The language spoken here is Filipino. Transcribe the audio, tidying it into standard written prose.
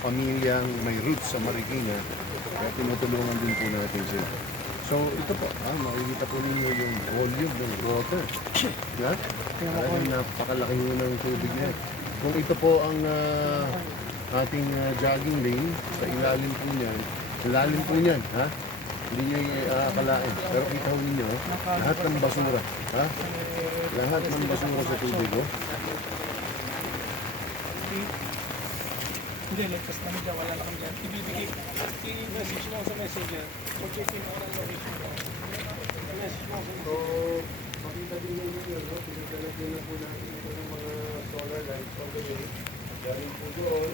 pamilyang may roots sa Marikina, kaya tinutulungan din po natin sila. So ito po, makikita po ninyo yung volume ng water. Yeah? Napakalaki ho ng tubig na yan. Kung ito po ang ating jogging lane, sa ilalim po niyan, ha? Hindi nyo aakalain. Pero kita ho ninyo, lahat ng basura, ha? Lahat ng basura sa tubig, oh. Hindi, lagpas kami dyan, wala na kami dyan. Ibibigay, i-message mo sa messenger. Pag-checkin mo ng location mo. Message mo. So, makita din nyo yun, no? Pinaglalagyan na po natin ito ng mga solar lights. So, galing po doon.